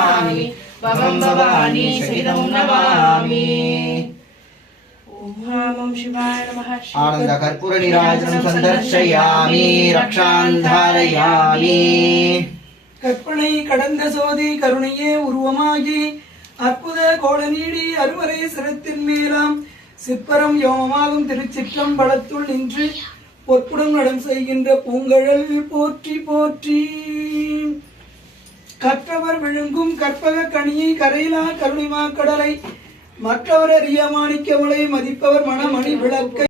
नमामि भवं भवानी सहितं नमामि। ओम शिवाय नमः। आनंद कर्पूर नीराजनं संदर्शयामि रक्षां धारयामि। கற்பனை கடந்த சோதி கருணையே உருவமாகி அற்புத கோலநீடி அருவரை சிரத்தின் மேலாம் சிற்பரம் யோமமாகும் திருச்சிற்றம்பலத்துள் நின்று பொற்புடன் நடம் செய்கின்ற பூங்கழல் போற்றி போற்றி. கற்றவர் விழுங்கும் கற்பக கனியை கரையிலா கருணிமா கடலை மற்றவர் அறிய மாணிக்கவளை மதிப்பவர் மணமணி விளக்கை